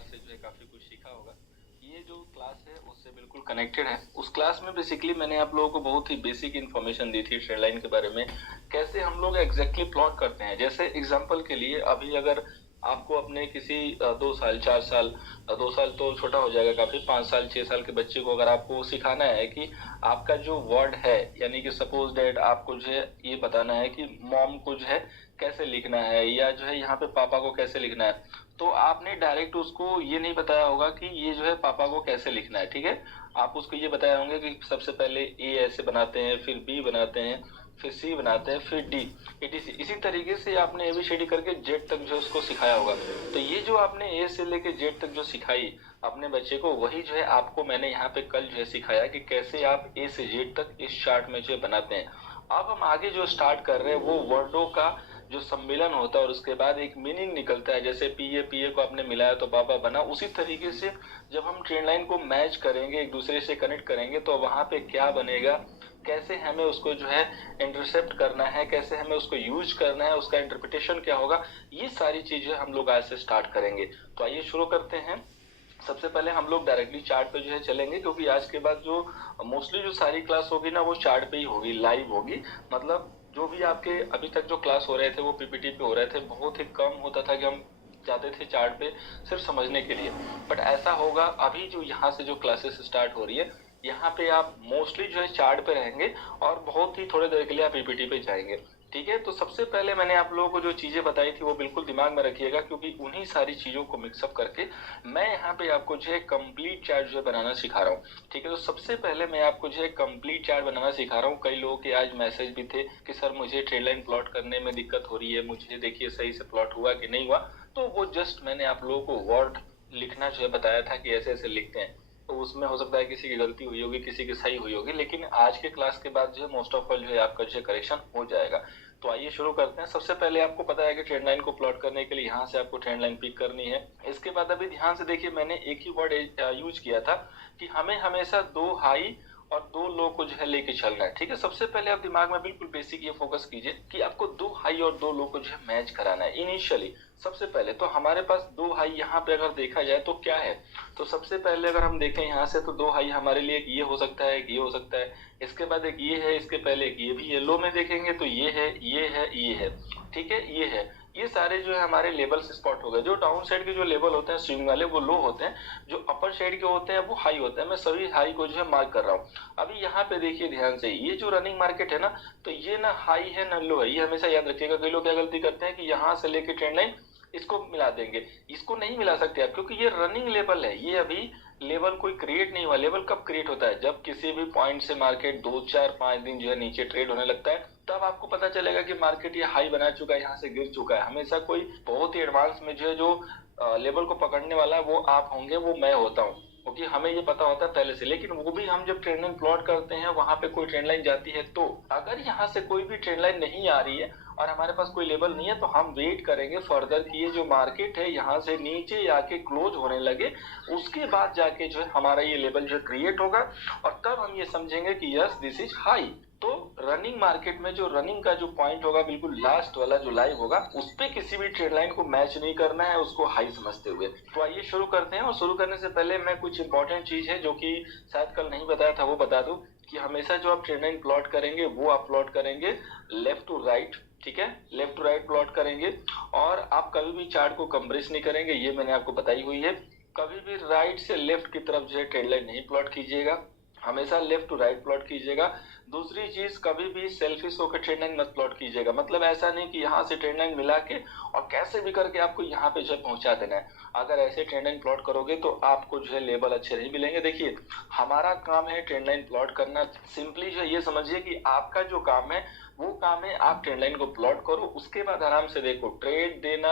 Class से जो है काफ़ी कुछ सीखा होगा। ये जो क्लास है उससे बिल्कुल कनेक्टेड है। उस क्लास में बेसिकली मैंने आप लोगों को बहुत ही बेसिक इन्फॉर्मेशन दी थी ट्रेड लाइन के बारे में, कैसे हम लोग एग्जैक्टली प्लॉट करते हैं। जैसे एग्जांपल के लिए अभी अगर आपको अपने किसी 2 साल 4 साल, 2 साल तो छोटा हो जाएगा काफी, 5 साल 6 साल के बच्चे को अगर आपको सिखाना है कि आपका जो वर्ड है, यानी कि सपोज डेट आपको जो है ये बताना है कि मॉम को जो है कैसे लिखना है, या जो है यहाँ पे पापा को कैसे लिखना है, तो आपने डायरेक्ट उसको ये नहीं बताया होगा कि ये जो है पापा को कैसे लिखना है, ठीक है। आप उसको ये बताया होंगे कि सबसे पहले ए ऐसे बनाते हैं, फिर बी बनाते हैं, फिर सी बनाते हैं, फिर डी, etc। इसी तरीके से आपने एबीसीडी करके जेड तक जो उसको सिखाया होगा। तो ये जो आपने ए से लेके जेड तक जो सिखाई अपने बच्चे को, वही जो है आपको मैंने यहाँ पे कल जो है सिखाया कि कैसे आप ए से जेड तक इस चार्ट में जो है बनाते हैं। अब हम आगे जो स्टार्ट कर रहे हैं वो वर्डों का जो सम्मिलन होता है और उसके बाद एक मीनिंग निकलता है। जैसे पीए को आपने मिलाया तो बाबा बना, उसी तरीके से जब हम ट्रेन लाइन को मैच करेंगे, एक दूसरे से कनेक्ट करेंगे, तो वहां पे क्या बनेगा, कैसे हमें उसको जो है इंटरसेप्ट करना है, कैसे हमें उसको यूज करना है, उसका इंटरप्रिटेशन क्या होगा, ये सारी चीजें हम लोग आज से स्टार्ट करेंगे। तो आइए शुरू करते हैं। सबसे पहले हम लोग डायरेक्टली चार्ट पे जो है चलेंगे, क्योंकि आज के बाद जो मोस्टली जो सारी क्लास होगी ना वो चार्ट पे ही होगी, लाइव होगी। मतलब जो भी आपके अभी तक जो क्लास हो रहे थे वो पीपीटी पे हो रहे थे, बहुत ही कम होता था कि हम जाते थे चार्ट पे सिर्फ समझने के लिए। बट ऐसा होगा अभी जो यहाँ से जो क्लासेस स्टार्ट हो रही है, यहाँ पे आप मोस्टली जो है चार्ट पे रहेंगे और बहुत ही थोड़ी देर के लिए आप पीपीटी पे जाएंगे, ठीक है। तो सबसे पहले मैंने आप लोगों को जो चीजें बताई थी वो बिल्कुल दिमाग में रखिएगा, क्योंकि उन्हीं सारी चीजों को मिक्सअप करके मैं यहाँ पे आपको जो है कंप्लीट चार्ट जो है बनाना सिखा रहा हूँ, ठीक है। तो सबसे पहले मैं आपको जो है कंप्लीट चार्ट बनाना सिखा रहा हूँ। कई लोगों के आज मैसेज भी थे कि सर मुझे ट्रेड लाइन प्लॉट करने में दिक्कत हो रही है, मुझे देखिए सही से प्लॉट हुआ कि नहीं हुआ। तो वो जस्ट मैंने आप लोगों को वर्ड लिखना जो है बताया था कि ऐसे ऐसे लिखते हैं। तो उसमें हो सकता है किसी की गलती हुई होगी, किसी की सही हुई होगी, लेकिन आज के क्लास के बाद जो है मोस्ट ऑफ ऑल जो है आपका जो है करेक्शन हो जाएगा। तो आइए शुरू करते हैं। सबसे पहले आपको पता है कि ट्रेंड लाइन को प्लॉट करने के लिए यहाँ से आपको ट्रेंड लाइन पिक करनी है। इसके बाद अभी ध्यान से देखिए, मैंने एक ही वर्ड यूज किया था कि हमें हमेशा 2 हाई और 2 लो को जो है लेके चलना है, ठीक है। सबसे पहले आप दिमाग में बिल्कुल बेसिक ये फोकस कीजिए कि आपको 2 हाई और 2 लो को जो है मैच कराना है इनिशियली। सबसे पहले तो हमारे पास 2 हाई यहाँ पे अगर देखा जाए तो क्या है, तो सबसे पहले अगर हम देखें यहाँ से तो 2 हाई हमारे लिए एक ये हो सकता है, एक ये हो सकता है, इसके बाद एक ये है, इसके पहले एक ये भी है। लो में देखेंगे तो ये है, ये है, ये है, ठीक है, ये है। ये सारे जो है हमारे लेवल से स्पॉट हो गए। जो डाउन साइड के जो लेवल होते हैं स्विंग वाले वो लो होते हैं, जो अपर साइड के होते हैं वो हाई होते हैं। मैं सभी हाई को जो है मार्क कर रहा हूँ। अभी यहाँ पे देखिए ध्यान से, ये जो रनिंग मार्केट है ना, तो ये ना हाई है ना लो है, ये हमेशा याद रखिएगा। कई लोग क्या गलती करते हैं कि यहाँ से लेके ट्रेंड लाइन इसको मिला देंगे, इसको नहीं मिला सकते आप, क्योंकि ये रनिंग लेवल है। ये अभी लेवल कोई क्रिएट नहीं हुआ। लेवल कब क्रिएट होता है, जब किसी भी पॉइंट से मार्केट 2 4 5 दिन जो है नीचे ट्रेड होने लगता है, तब आपको पता चलेगा कि मार्केट ये हाई बना चुका है, यहाँ से गिर चुका है। हमेशा कोई बहुत ही एडवांस में जो है जो लेवल को पकड़ने वाला है वो आप होंगे, वो मैं होता हूँ, क्योंकि हमें ये पता होता है पहले से। लेकिन वो भी हम जब ट्रेंड लाइन प्लॉट करते हैं वहां पे कोई ट्रेंड लाइन जाती है, तो अगर यहाँ से कोई भी ट्रेंड लाइन नहीं आ रही है और हमारे पास कोई लेवल नहीं है, तो हम वेट करेंगे फर्दर कि ये जो मार्केट है यहाँ से नीचे आके क्लोज होने लगे, उसके बाद जाके जो है हमारा ये लेवल जो क्रिएट होगा, और तब हम ये समझेंगे कि यस दिस इज हाई। तो रनिंग मार्केट में जो रनिंग का जो पॉइंट होगा, बिल्कुल लास्ट वाला जो लाइव होगा, उस पे किसी भी ट्रेड लाइन को मैच नहीं करना है, उसको हाई समझते हुए। तो आइए शुरू करते हैं। और शुरू करने से पहले मैं कुछ इंपॉर्टेंट चीज है जो कि शायद कल नहीं बताया था वो बता दूं, कि हमेशा जो आप ट्रेड लाइन प्लॉट करेंगे वो आप प्लॉट करेंगे लेफ्ट टू राइट, ठीक है, लेफ्ट टू राइट प्लॉट करेंगे। और आप कभी भी चार्ट को कंप्रेस नहीं करेंगे, ये मैंने आपको बताई हुई है। कभी भी राइट से लेफ्ट की तरफ जो है ट्रेड लाइन नहीं प्लॉट कीजिएगा, हमेशा लेफ्ट टू राइट प्लॉट कीजिएगा। दूसरी चीज, कभी भी सेल्फिश होकर ट्रेंड लाइन मत प्लॉट कीजिएगा। मतलब ऐसा नहीं कि यहाँ से ट्रेंड लाइन मिला के और कैसे भी करके आपको यहाँ पे जो है पहुंचा देना है। अगर ऐसे ट्रेंड लाइन प्लॉट करोगे तो आपको जो है लेवल अच्छे नहीं मिलेंगे। देखिए, हमारा काम है ट्रेंड लाइन प्लॉट करना। सिंपली जो है ये समझिए कि आपका जो काम है वो काम है आप ट्रेंड लाइन को प्लॉट करो, उसके बाद आराम से देखो ट्रेड देना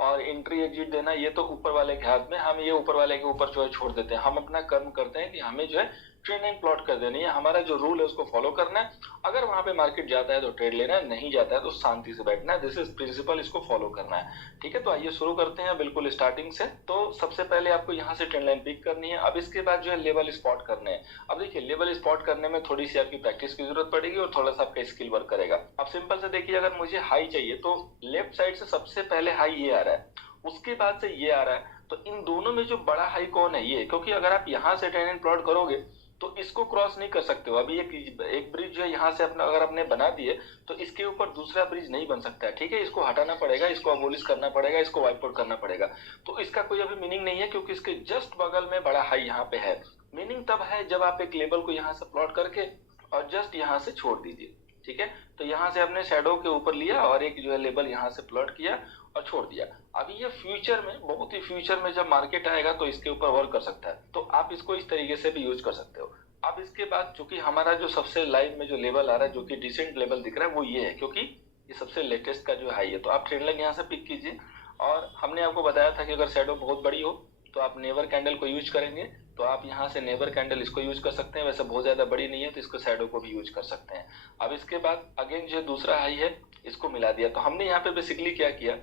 और एंट्री एग्जिट देना, ये तो ऊपर वाले के हाथ में। हम ये ऊपर वाले के ऊपर जो है छोड़ देते हैं। हम अपना कर्म करते हैं कि हमें जो है ट्रेड लाइन प्लॉट कर देनी है, हमारा जो रूल है उसको फॉलो करना है। अगर वहां पे मार्केट जाता है तो ट्रेड लेना है, नहीं जाता है तो शांति से बैठना है। दिस इज प्रिंसिपल, इसको फॉलो करना है, ठीक है। तो आइए शुरू करते हैं बिल्कुल स्टार्टिंग से। तो सबसे पहले आपको यहाँ से ट्रेंड लाइन पिक करनी है। अब इसके बाद जो है लेवल स्पॉट करने हैं। अब देखिए, लेवल स्पॉट करने में थोड़ी सी आपकी प्रैक्टिस की जरूरत पड़ेगी और थोड़ा सा आपका स्किल वर्क करेगा। अब सिंपल से देखिए, अगर मुझे हाई चाहिए तो लेफ्ट साइड से सबसे पहले हाई ये आ रहा है, उसके बाद से ये आ रहा है, तो इन दोनों में जो बड़ा हाई कौन है, ये, क्योंकि अगर आप यहाँ से ट्रेंड लाइन प्लॉट करोगे तो इसको क्रॉस नहीं कर सकते हो। अभी एक ब्रिज जो है यहाँ से अपना अगर आपने बना दिए तो इसके ऊपर दूसरा ब्रिज नहीं बन सकता है, ठीक है। इसको हटाना पड़ेगा, इसको अबोलिश करना पड़ेगा, इसको वाइप आउट करना पड़ेगा। तो इसका कोई अभी मीनिंग नहीं है, क्योंकि इसके जस्ट बगल में बड़ा हाई यहाँ पे है। मीनिंग तब है जब आप एक लेवल को यहाँ से प्लॉट करके और जस्ट यहाँ से छोड़ दीजिए, ठीक है। तो यहाँ से आपने शैडो के ऊपर लिया और एक जो है लेवल यहाँ से प्लॉट किया और छोड़ दिया। अभी ये फ्यूचर में, बहुत ही फ्यूचर में जब मार्केट आएगा तो इसके ऊपर वर्क कर सकता है, तो आप इसको इस तरीके से भी यूज कर सकते हो। अब इसके बाद चूंकि हमारा जो सबसे लाइन में जो लेवल आ रहा है, जो कि डिसेंट लेवल दिख रहा है, वो ये है, क्योंकि ये सबसे लेटेस्ट का जो हाई है। तो आप ट्रेंड लाइन यहाँ से पिक कीजिए, और हमने आपको बताया था कि अगर शैडो बहुत बड़ी हो तो आप नेवर कैंडल को यूज करेंगे, तो आप यहाँ से नेवर कैंडल इसको यूज कर सकते हैं। वैसे बहुत ज्यादा बड़ी नहीं है तो इसको शैडो को भी यूज कर सकते हैं। अब इसके बाद अगेन जो दूसरा हाई है इसको मिला दिया। तो हमने यहाँ पे बेसिकली क्या किया,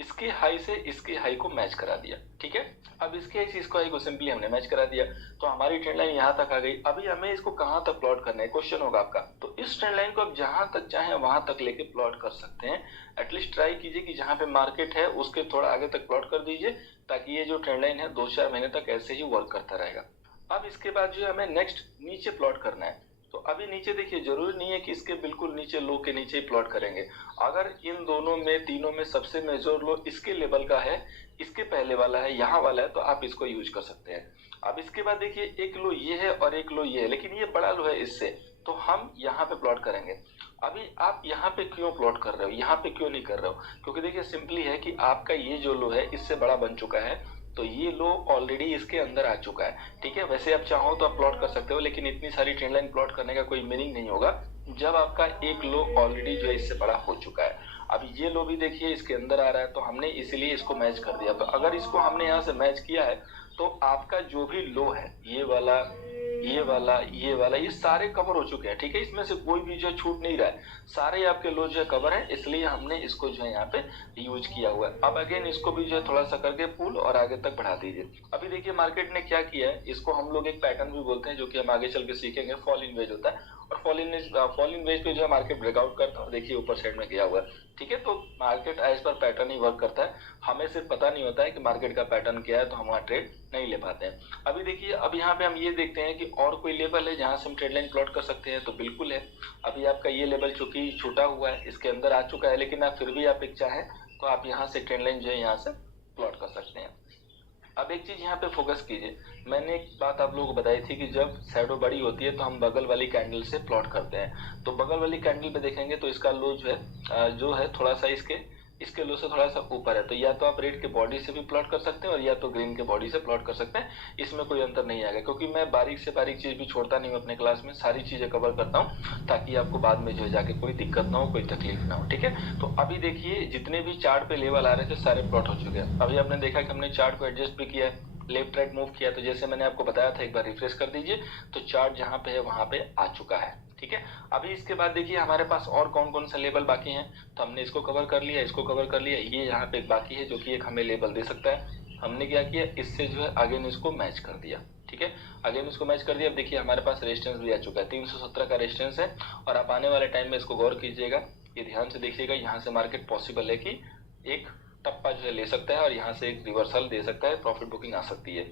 इसके हाई से इसके हाई को मैच करा दिया, ठीक है। अब इसके हाई से इसको हाई को सिंपली हमने मैच करा दिया, तो हमारी ट्रेंड लाइन यहाँ तक आ गई। अभी हमें इसको कहाँ तक प्लॉट करना है, क्वेश्चन होगा आपका। तो इस ट्रेंड लाइन को आप जहां तक चाहे वहां तक लेके प्लॉट कर सकते हैं। एटलीस्ट ट्राई कीजिए कि जहां पे मार्केट है उसके थोड़ा आगे तक प्लॉट कर दीजिए, ताकि ये जो ट्रेंड लाइन है 2-4 महीने तक ऐसे ही वर्क करता रहेगा। अब इसके बाद जो हमें नेक्स्ट नीचे प्लॉट करना है। तो अभी नीचे देखिए, जरूरी नहीं है कि इसके बिल्कुल नीचे लो के नीचे ही प्लॉट करेंगे। अगर इन दोनों में, तीनों में सबसे मेजर लो इसके लेवल का है, इसके पहले वाला है, यहाँ वाला है, तो आप इसको यूज कर सकते हैं। अब इसके बाद देखिए, एक लो ये है और एक लो ये है, लेकिन ये बड़ा लो है इससे, तो हम यहाँ पे प्लॉट करेंगे। अभी आप यहाँ पे क्यों प्लॉट कर रहे हो, यहाँ पे क्यों नहीं कर रहे हो? क्योंकि देखिए सिंपली है कि आपका ये जो लो है इससे बड़ा बन चुका है, तो ये लो ऑलरेडी इसके अंदर आ चुका है, ठीक है। वैसे आप चाहो तो आप प्लॉट कर सकते हो, लेकिन इतनी सारी ट्रेंड लाइन प्लॉट करने का कोई मीनिंग नहीं होगा जब आपका एक लो ऑलरेडी जो है इससे बड़ा हो चुका है। अब ये लो भी देखिए इसके अंदर आ रहा है, तो हमने इसीलिए इसको मैच कर दिया। तो अगर इसको हमने यहाँ से मैच किया है तो आपका जो भी लो है, ये वाला, ये वाला, ये वाला, ये सारे कवर हो चुके हैं, ठीक है। इसमें से कोई भी जो छूट नहीं रहा है, सारे आपके लो जो है कवर है, इसलिए हमने इसको जो है यहाँ पे यूज किया हुआ है। अब अगेन इसको भी जो है थोड़ा सा करके पुल और आगे तक बढ़ा दीजिए। अभी देखिए मार्केट ने क्या किया है, इसको हम लोग एक पैटर्न भी बोलते हैं, जो कि हम आगे चल के सीखेंगे, फॉल इन वेज होता है। और फॉल इन वेज पे जो है मार्केट ब्रेकआउट करता है, देखिए ऊपर साइड में गया हुआ है, ठीक है। तो मार्केट एज पर पैटर्न ही वर्क करता है। हमें सिर्फ पता नहीं होता है कि मार्केट का पैटर्न क्या है, तो हम वहाँ ट्रेड नहीं ले पाते हैं। अभी देखिए, अब यहाँ पे हम ये देखते हैं कि और कोई लेवल है जहां से हम ट्रेड लाइन प्लॉट कर सकते हैं, तो बिल्कुल है। अभी आपका ये लेवल चूंकि छूटा हुआ है, इसके अंदर आ चुका है, लेकिन आप फिर भी आप एक चाहें तो आप यहाँ से ट्रेड लाइन जो है यहाँ से प्लॉट कर सकते हैं। अब एक चीज यहाँ पे फोकस कीजिए, मैंने एक बात आप लोगों को बताई थी कि जब शैडो बड़ी होती है तो हम बगल वाली कैंडल से प्लॉट करते हैं। तो बगल वाली कैंडल पे देखेंगे तो इसका लो जो है थोड़ा सा इसके लो से थोड़ा सा ऊपर है, तो या तो आप रेड के बॉडी से भी प्लॉट कर सकते हैं और या तो ग्रीन के बॉडी से प्लॉट कर सकते हैं। इसमें कोई अंतर नहीं आएगा, क्योंकि मैं बारीक से बारीक चीज भी छोड़ता नहीं हूँ अपने क्लास में, सारी चीजें कवर करता हूँ, ताकि आपको बाद में जो है जाके कोई दिक्कत ना हो, कोई तकलीफ ना हो, ठीक है। तो अभी देखिए जितने भी चार्ट पे लेवल आ रहे थे सारे प्लॉट हो चुके हैं। अभी आपने देखा कि हमने चार्ट को एडजस्ट भी किया है, लेफ्ट राइट मूव किया, तो जैसे मैंने आपको बताया था, एक बार रिफ्रेश कर दीजिए, तो चार्ट जहां पे है वहां पे आ चुका है, ठीक है। अभी इसके बाद देखिए हमारे पास और कौन कौन सा लेवल बाकी हैं, तो हमने इसको कवर कर लिया, इसको कवर कर लिया, ये यहाँ पे एक बाकी है जो कि एक हमें लेवल दे सकता है। हमने क्या किया, इससे जो है अगेन इसको मैच कर दिया, ठीक है। अगेन इसको मैच कर दिया। अब देखिए हमारे पास रेजिस्टेंस भी आ चुका है, 317 का रेजिस्टेंस है। और आप आने वाले टाइम में इसको गौर कीजिएगा, ये ध्यान से देखिएगा, यहाँ से मार्केट पॉसिबल है कि एक टप्पा जो है ले सकता है और यहाँ से एक रिवर्सल दे सकता है, प्रॉफिट बुकिंग आ सकती है।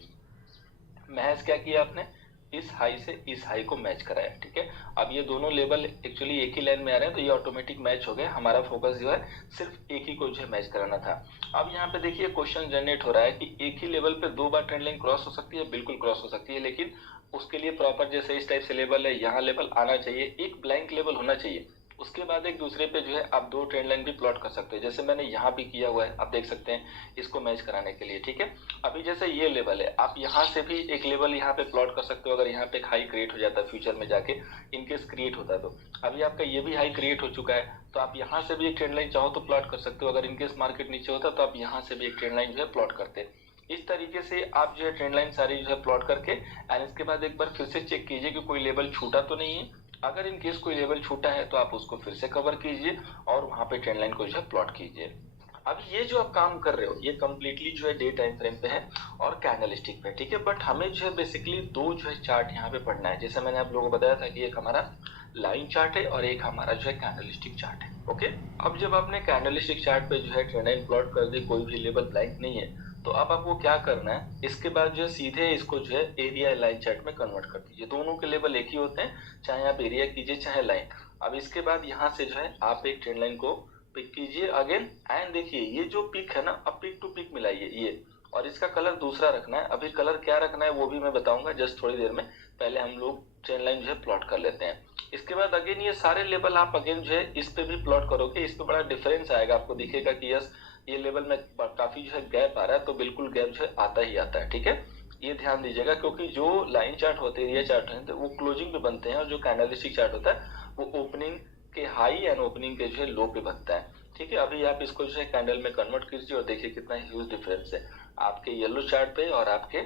महज क्या किया आपने, इस हाई से इस हाई को मैच कराया, ठीक है। अब ये दोनों लेवल एक्चुअली एक ही लाइन में आ रहे हैं, तो ये ऑटोमेटिक मैच हो गए। हमारा फोकस जो है सिर्फ एक ही को जो है मैच कराना था। अब यहाँ पे देखिए क्वेश्चन जनरेट हो रहा है कि एक ही लेवल पे 2 बार ट्रेंड लाइन क्रॉस हो सकती है, बिल्कुल क्रॉस हो सकती है, लेकिन उसके लिए प्रॉपर जैसे इस टाइप से लेवल है, यहाँ लेवल आना चाहिए, एक ब्लैंक लेवल होना चाहिए, उसके बाद एक दूसरे पे जो है आप 2 ट्रेंड लाइन भी प्लॉट कर सकते हैं, जैसे मैंने यहाँ भी किया हुआ है, आप देख सकते हैं, इसको मैच कराने के लिए, ठीक है। अभी जैसे ये लेवल है, आप यहाँ से भी एक लेवल यहाँ पे प्लॉट कर सकते हो, अगर यहाँ पे एक हाई क्रिएट हो जाता है फ्यूचर में जाके, इनकेस क्रिएट होता है तो। अभी आपका ये भी हाई क्रिएट हो चुका है, तो आप यहाँ से भी एक ट्रेंड लाइन चाहो तो प्लॉट कर सकते हो। अगर इनकेस मार्केट नीचे होता तो आप यहाँ से भी एक ट्रेंड लाइन जो है प्लॉट करते। इस तरीके से आप जो है ट्रेंड लाइन सारी जो है प्लॉट करके, एंड इसके बाद एक बार फिर से चेक कीजिए कि कोई लेवल छूटा तो नहीं है। अगर इन केस कोई लेवल छूटा है तो आप उसको फिर से कवर कीजिए और वहां पे ट्रेंड लाइन को जो है प्लॉट कीजिए। अब ये जो आप काम कर रहे हो ये कंप्लीटली जो है डे टाइम फ्रेम पे है और कैंडलस्टिक पे, ठीक है। बट हमें जो है बेसिकली 2 जो है चार्ट यहाँ पे पढ़ना है, जैसे मैंने आप लोगों को बताया था कि एक हमारा लाइन चार्ट है और एक हमारा जो है कैंडलस्टिक चार्ट है, ओके। अब जब आपने कैंडलस्टिक चार्ट पे जो है ट्रेंड लाइन प्लॉट कर दी, कोई भी लेवल ब्लैंक नहीं है, तो अब आपको क्या करना है, इसके बाद जो है सीधे इसको जो है एरिया लाइन चार्ट में कन्वर्ट कर दीजिए। दोनों के लेवल एक ही होते हैं, चाहे आप एरिया कीजिए चाहे लाइन। अब इसके बाद यहाँ से जो है आप एक ट्रेंड लाइन को पिक कीजिए अगेन, एंड देखिए ये जो पिक है ना, अब पिक टू पिक मिलाइए ये, और इसका कलर दूसरा रखना है। अभी कलर क्या रखना है वो भी मैं बताऊंगा जस्ट थोड़ी देर में, पहले हम लोग ट्रेंड लाइन जो है प्लॉट कर लेते हैं। इसके बाद अगेन ये सारे लेवल आप अगेन जो है इस पे भी प्लॉट करोगे, इस पे बड़ा डिफरेंस आएगा, आपको दिखेगा कि यस ये लेवल में काफी जो है गैप आ रहा है, तो बिल्कुल गैप जो है आता ही आता है, ठीक है। ये ध्यान दीजिएगा, क्योंकि जो लाइन चार्ट होते हैं, एरिया चार्ट होते हैं, वो क्लोजिंग पे बनते हैं, और जो कैंडलस्टिक चार्ट होता है वो ओपनिंग के हाई एंड ओपनिंग के जो है लो पे बनता है, ठीक है। अभी आप इसको जो है कैंडल में कन्वर्ट कीजिए और देखिए कितना ह्यूज डिफरेंस है आपके येलो चार्ट पे और आपके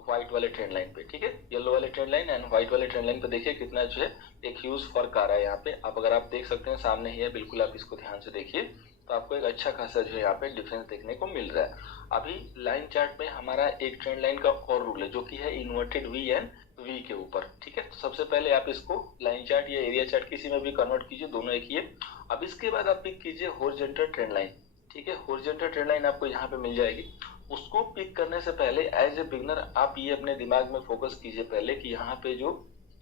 व्हाइट वाले ट्रेंड लाइन पे, ठीक है। येलो वाले ट्रेंड लाइन एंड व्हाइट वाले ट्रेंड लाइन पे देखिए कितना जो है एक ह्यूज फर्क आ रहा है यहाँ पे। अब अगर आप देख सकते हैं सामने ही है, बिल्कुल आप इसको ध्यान से देखिए, तो आपको एक अच्छा खासा जो है यहाँ पे डिफरेंस देखने को मिल रहा है। अभी लाइन चार्ट में हमारा एक ट्रेंड लाइन का और रूल है जो कि है इन्वर्टेड वी एंड वी के ऊपर, ठीक है। तो सबसे पहले आप इसको लाइन चार्ट या एरिया चार्ट किसी में भी कन्वर्ट कीजिए, दोनों एक ही है। अब इसके बाद आप पिक कीजिए हॉरिजॉन्टल ट्रेंड लाइन, ठीक है। हॉरिजॉन्टल ट्रेंड लाइन आपको यहाँ पे मिल जाएगी। उसको पिक करने से पहले एज ए बिगनर आप ये अपने दिमाग में फोकस कीजिए पहले कि यहाँ पे जो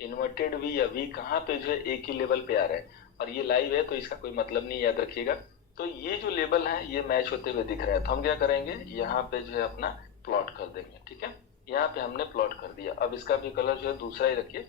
इन्वर्टेड वी या वी कहाँ पे जो है एक ही लेवल पे आ रहा है, और ये लाइव है तो इसका कोई मतलब नहीं, याद रखिएगा। तो ये जो लेवल है ये मैच होते हुए दिख रहा है, तो हम क्या करेंगे यहाँ पे जो है अपना प्लॉट कर देंगे, ठीक है। यहाँ पे हमने प्लॉट कर दिया। अब इसका भी कलर जो है दूसरा ही रखिए।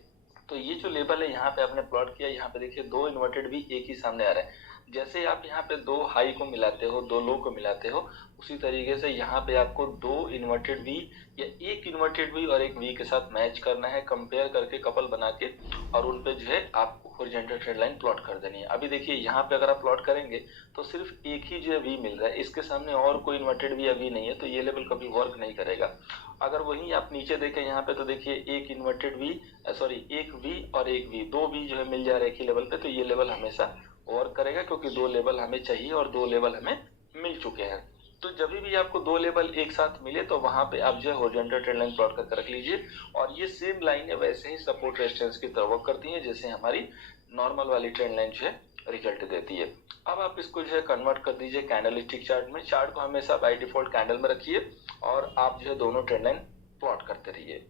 तो ये जो लेवल है यहाँ पे आपने प्लॉट किया, यहाँ पे देखिए दो इन्वर्टेड भी एक ही सामने आ रहा है। जैसे आप यहाँ पे दो हाई को मिलाते हो, दो लो को मिलाते हो, उसी तरीके से यहाँ पे आपको दो इन्वर्टेड वी या एक इन्वर्टेड वी और एक वी के साथ मैच करना है, कंपेयर करके कपल बना के, और उन पे जो है आपको हॉरिजॉन्टल ट्रेंड लाइन प्लॉट कर देनी है। अभी देखिए यहाँ पे अगर आप प्लॉट करेंगे तो सिर्फ एक ही जो है वी मिल रहा है, इसके सामने और कोई इन्वर्टेड वी या वी नहीं है, तो ये लेवल कभी वर्क नहीं करेगा। अगर वहीं आप नीचे देखें यहाँ पे, तो देखिए एक इन्वर्टेड वी सॉरी एक वी और एक वी, दो वी जो है मिल जा रहा है एक ही लेवल पे, तो ये लेवल हमेशा वर्क करेगा, क्योंकि दो लेवल हमें चाहिए और दो लेवल हमें मिल चुके हैं। तो जब भी आपको दो लेवल एक साथ मिले तो वहां पे आप जो है हॉरिजॉन्टल ट्रेंड लाइन प्लॉट करके रख लीजिए, और ये सेम लाइन है वैसे ही सपोर्ट रेजिस्टेंस की तरह वर्क करती है जैसे हमारी नॉर्मल वाली ट्रेंड लाइन जो है रिजल्ट देती है। अब आप इसको जो है कन्वर्ट कर दीजिए कैंडलस्टिक चार्ट में। चार्ट को हमेशा बाय डिफॉल्ट कैंडल में रखिए और आप जो है दोनों ट्रेंड लाइन प्लॉट करते रहिए।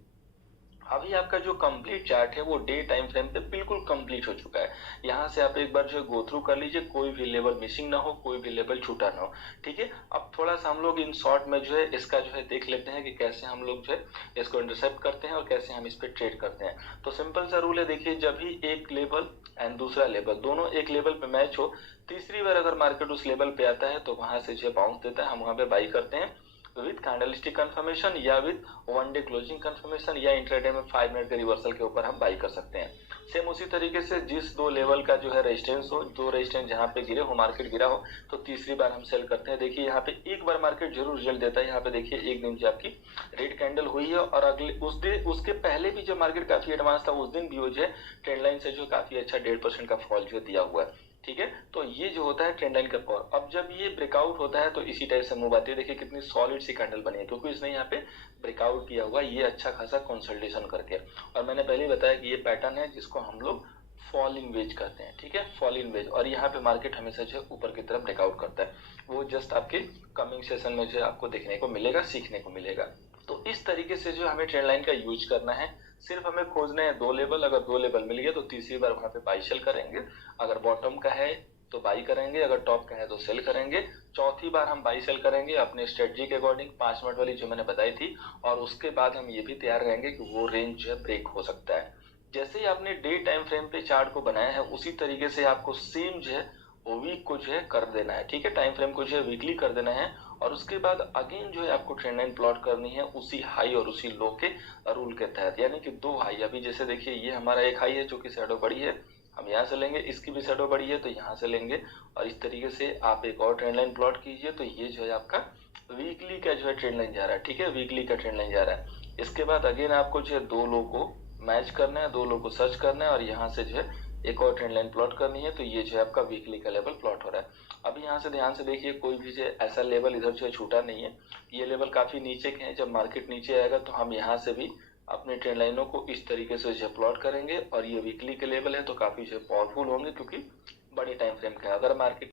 अभी आपका जो कंप्लीट चार्ट है वो डे टाइम फ्रेम पे बिल्कुल कंप्लीट हो चुका है। यहाँ से आप एक बार जो है गो थ्रू कर लीजिए, कोई भी लेवल मिसिंग ना हो, कोई भी लेवल छूटा ना हो, ठीक है। अब थोड़ा सा हम लोग इन शॉर्ट में जो है इसका जो है देख लेते हैं कि कैसे हम लोग जो है इसको इंटरसेप्ट करते हैं और कैसे हम इस पे ट्रेड करते हैं। तो सिंपल सा रूल है, देखिए जब भी एक लेवल एंड दूसरा लेवल दोनों एक लेवल पे मैच हो, तीसरी बार अगर मार्केट उस लेवल पे आता है तो वहां से जो बाउंस देता है, हम वहां पे बाई करते हैं विद कैंडलस्टिक कंफर्मेशन या with one day closing confirmation, या इंट्राडे में 5 मिनट के रिवर्सल के ऊपर हम बाई कर सकते हैं। सेम उसी तरीके से जिस दो लेवल का जो है रेजिस्टेंस हो, दो रेजिस्टेंस जहां पे गिरे हो, मार्केट गिरा हो, तो तीसरी बार हम सेल करते हैं। देखिए यहाँ पे एक बार मार्केट जरूर रिजल्ट देता है। यहाँ पे देखिए एक दिन जो आपकी रेड कैंडल हुई है, और अगले उस दिन उसके पहले भी जब मार्केट काफी एडवांस था उस दिन भी वो जो है ट्रेंड लाइन से जो काफी अच्छा 1.5% का फॉल जो दिया हुआ है, ठीक है। तो ये जो होता है ट्रेंड लाइन का पावर। अब जब ये ब्रेकआउट होता है तो इसी टाइप से मूव आती है। देखिए कितनी सॉलिड सी कैंडल बनी है, क्योंकि इसने यहाँ पे ब्रेकआउट किया हुआ है ये अच्छा खासा कंसोलिडेशन करके। और मैंने पहले ही बताया कि ये पैटर्न है जिसको हम लोग फॉलिंग वेज कहते हैं, ठीक है, फॉलिंग वेज। और यहाँ पे मार्केट हमेशा जो है ऊपर की तरफ ब्रेकआउट करता है, वो जस्ट आपके कमिंग सेशन में जो है आपको देखने को मिलेगा, सीखने को मिलेगा। तो इस तरीके से जो हमें ट्रेंड लाइन का यूज करना है। सिर्फ हमें खोजने हैं दो लेवल, अगर दो लेवल मिल गया तो तीसरी बार वहां पे बाई सेल करेंगे, अगर बॉटम का है तो बाई करेंगे, अगर टॉप का है तो सेल करेंगे। चौथी बार हम बाई सेल करेंगे अपने स्ट्रेटजी के अकॉर्डिंग, 5 मिनट वाली जो मैंने बताई थी, और उसके बाद हम ये भी तैयार रहेंगे कि वो रेंज जो है ब्रेक हो सकता है। जैसे ही आपने डे टाइम फ्रेम पे चार्ट को बनाया है उसी तरीके से आपको सेम जो है वो वीक को जो है कर देना है, ठीक है। टाइम फ्रेम को जो है वीकली कर देना है, और उसके बाद अगेन जो है आपको ट्रेंड लाइन प्लॉट करनी है उसी हाई और उसी लो के रूल के तहत, यानी कि दो हाई। अभी जैसे देखिए ये हमारा एक हाई है जो कि शैडो बड़ी है, हम यहाँ से लेंगे, इसकी भी शैडो बड़ी है तो यहाँ से लेंगे, और इस तरीके से आप एक और ट्रेंड लाइन प्लॉट कीजिए। तो ये जो है आपका वीकली का जो है ट्रेंड लाइन जा रहा है, ठीक है, वीकली का ट्रेंड लाइन जा रहा है। इसके बाद अगेन आपको जो है दो लो को मैच करना है, दो लो को सर्च करना है, और यहाँ से जो है एक और ट्रेंड लाइन प्लॉट करनी है। तो ये जो है आपका वीकली का लेवल प्लॉट हो रहा है। अभी यहाँ से ध्यान से देखिए कोई भी जो ऐसा लेवल इधर जो है छूटा नहीं है, ये लेवल काफी नीचे के हैं। जब मार्केट नीचे आएगा तो हम यहाँ से भी अपने ट्रेंड लाइनों को इस तरीके से जो प्लॉट करेंगे, और ये वीकली के लेवल है तो काफी जो पावरफुल होंगे क्योंकि बड़े टाइम फ्रेम का है। अगर मार्केट